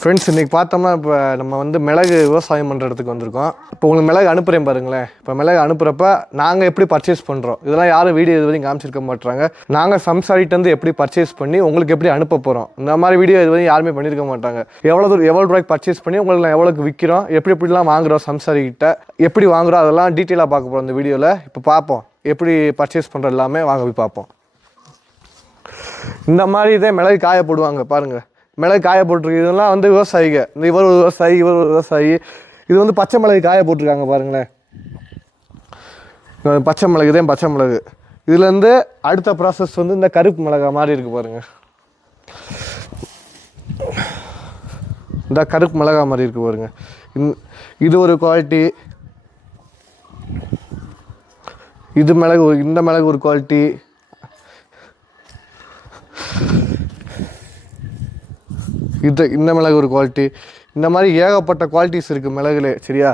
Friends இன்றைக்கி பார்த்தோம்னா இப்போ நம்ம வந்து மிளகு விவசாயம் பண்ணுற இடத்துக்கு வந்திருக்கோம். இப்போ உங்களுக்கு மிளகு அனுப்புகிறேன் பாருங்களேன். இப்போ மிளகு அனுப்புகிறப்ப நாங்கள் எப்படி பர்ச்சேஸ் பண்ணுறோம், இதெல்லாம் யாரும் வீடியோ இது வரைக்கும் காமிச்சிருக்க மாட்டாங்க. நாங்கள் சம்சாரிட்டேருந்து எப்படி பர்ச்சேஸ் பண்ணி உங்களுக்கு எப்படி அனுப்ப போகிறோம், இந்த மாதிரி வீடியோ இது வரைக்கும் யாருமே பண்ணியிருக்க மாட்டாங்க. எவ்வளோ ரூபாய்க்கு பர்ச்சேஸ் பண்ணி உங்களுக்கு நான் எவ்வளோக்கு விற்கிறோம், எப்படிலாம் வாங்குகிறோம், சம்சாரிக்கிட்ட எப்படி வாங்குகிறோம், அதெல்லாம் டீட்டெயிலாக பார்க்க போகிறோம் இந்த வீடியோவில். இப்போ பார்ப்போம் எப்படி பர்ச்சேஸ் பண்ணுற எல்லாமே வாங்க போய் பார்ப்போம். இந்த மாதிரி இதே மிளகு காய போடுவாங்க பாருங்கள். மிளகு காய போட்டிருக்கு. இதெல்லாம் வந்து விவசாயிங்க. இவர் ஒரு விவசாயி, இவர் ஒரு விவசாயி. இது வந்து பச்சை மிளகு காய போட்டிருக்காங்க பாருங்களேன். பச்சை மிளகு தான் பச்சை மிளகு. இதுலேருந்து அடுத்த ப்ராசஸ் வந்து இந்த கருப்பு மிளகா மாதிரி இருக்குது பாருங்கள். இந்த கருப்பு மிளகா மாதிரி இருக்குது பாருங்கள். இது ஒரு குவாலிட்டி. இது மிளகு, இந்த மிளகு ஒரு குவாலிட்டி. இந்த மிளகு ஒரு குவாலிட்டி. இந்த மாதிரி ஏகப்பட்ட குவாலிட்டிஸ் இருக்குது மிளகுலே. சரியா?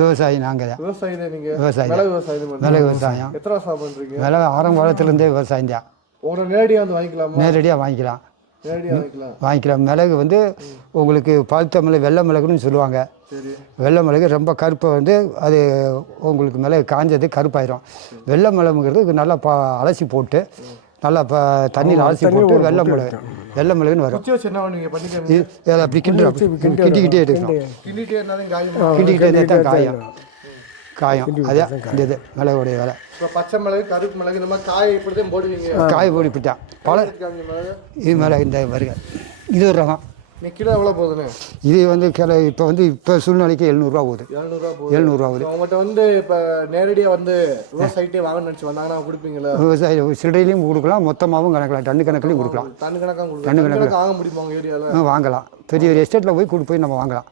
விவசாயி நாங்கள் தான். விவசாயி தான் நீங்கள்? விவசாயி. மிளகு விவசாயம். மிளகு விவசாயம் எத்தனை வருஷம் பண்ணுறீங்க? மிளகு ஆரம்ப காலத்துலேருந்தே விவசாயம் தான். உங்களை நேரடியாக வந்து வாங்கிக்கலாமா? நேரடியாக வாங்கிக்கலாம். நேரடியாக வாங்கிக்கலாம். மிளகு வந்து உங்களுக்கு பழுத்த மிளகு, வெள்ளை மிளகுன்னு சொல்லுவாங்க. வெள்ளை மிளகு ரொம்ப கருப்பை வந்து அது உங்களுக்கு மிளகு காஞ்சது கருப்பாயிரும். வெள்ளை மிளகுங்கிறது நல்லா அலசி போட்டு நல்லா இப்போ தண்ணியில் அலசி போட்டு வெள்ளை மிளகுன்னு வரும். அப்படி கிண்டிக்கிட்டே இருக்கணும். கிண்டிக்கிட்டே தான் காயம். அதான் இந்த இது மிளகுடைய வேலை. பச்சை மிளகு, கருப்பு மிளகு, இந்த மாதிரி காய போட்டுவிட்டான் பல இது மிளகு. இந்த வருக இது ஒரு ரகம். கிலோ எவ்வளோ போகுதுன்னு? இது வந்து கிலோ இப்போ சூழ்நிலைக்கு 700 போகுது. 700 போகுது. அவங்கள்ட்ட வந்து இப்போ நேரடியாக வந்து விவசாயிட்டே வாங்கணும்னு நினச்சி வந்தாங்கன்னா கொடுப்பீங்களா? விவசாயி சில்லறையிலையும் கொடுக்கலாம், மொத்தமாகவும் கணக்கில் டன்னு கணக்குலையும் கொடுக்கலாம். டன்னு கணக்காக வாங்க முடியுமா உங்கள் ஏரியாவில்? வாங்கலாம். பெரிய எஸ்டேட்டில் போய் கூட்டு போய் நம்ம வாங்கலாம்.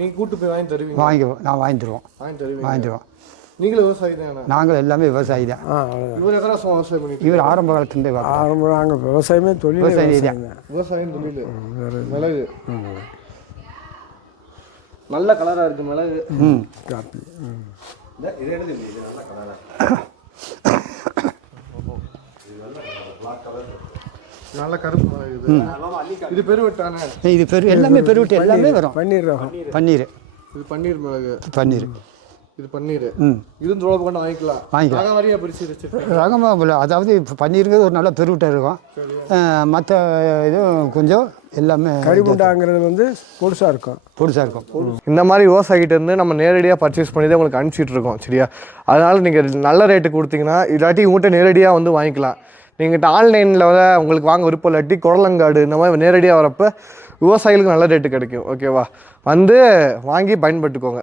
நீங்கள் கூட்டு போய் வாங்கி தருவீங்க? நான் வாங்கி தருவோம். நீங்களும் விவசாயி தான்? நாங்கள் எல்லாமே விவசாயி தான். இவர் எத்தனை வருஷம் விவசாயம் பண்ணிட்டு? இவர் ஆரம்ப காலத்துலேருந்தே நாங்கள் விவசாயமே தொழில். விவசாயி தான். விவசாயம் தொழில். மிளகு நல்ல கலராக இருக்குது மிளகு. காப்பி நல்ல கருப்பு மிளகு. இது பெருவெட்டானே? இது எல்லாமே பெருவெட்டு எல்லாமே வரும். பன்னீர். இது பன்னீர் மிளகு. பன்னீர். இது பன்னீர். இது தோல் கொண்டு வாங்கிக்கலாம். ரகமாரியா பிரிச்சு வச்சிருக்கேன். ரகமாக அதாவது இப்போ பன்னீருங்கிறது ஒரு நல்ல பெருவிட்டாக இருக்கும். மற்ற இதுவும் கொஞ்சம் எல்லாமே கறிமுண்டாங்கிறது வந்து பொடிசாக இருக்கும். இந்த மாதிரி விவசாயிகிட்ட இருந்து நம்ம நேரடியாக பர்ச்சேஸ் பண்ணி தான் உங்களுக்கு அனுப்பிச்சிட்டு இருக்கோம். சரியா? அதனால் நீங்கள் நல்ல ரேட்டு கொடுத்தீங்கன்னா இல்லாட்டி உங்கள்கிட்ட நேரடியாக வந்து வாங்கிக்கலாம். நீங்கள்கிட்ட ஆன்லைனில் உங்களுக்கு வாங்க விருப்பம் இல்லாட்டி குடலங்காடு இந்த மாதிரி நேரடியாக வரப்போ விவசாயிகளுக்கு நல்ல ரேட்டு கிடைக்கும். ஓகேவா? வந்து வாங்கி பயன்பட்டுக்கோங்க.